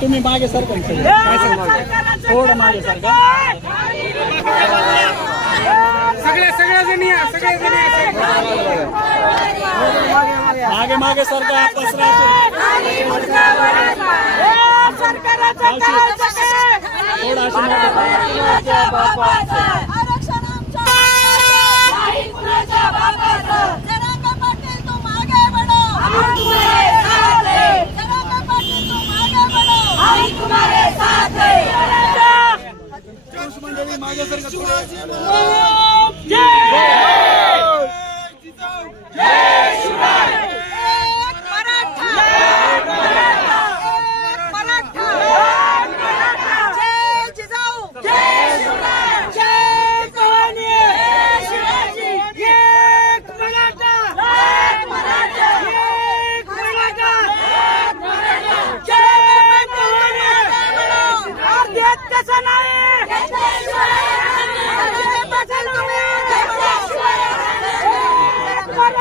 तुम्ही मागे सांगणार थोडं मागे सरका सगळ्या सगळ्या जणी सगळ्या जणी मागे मागे सरका पसरा थोडं मंडळी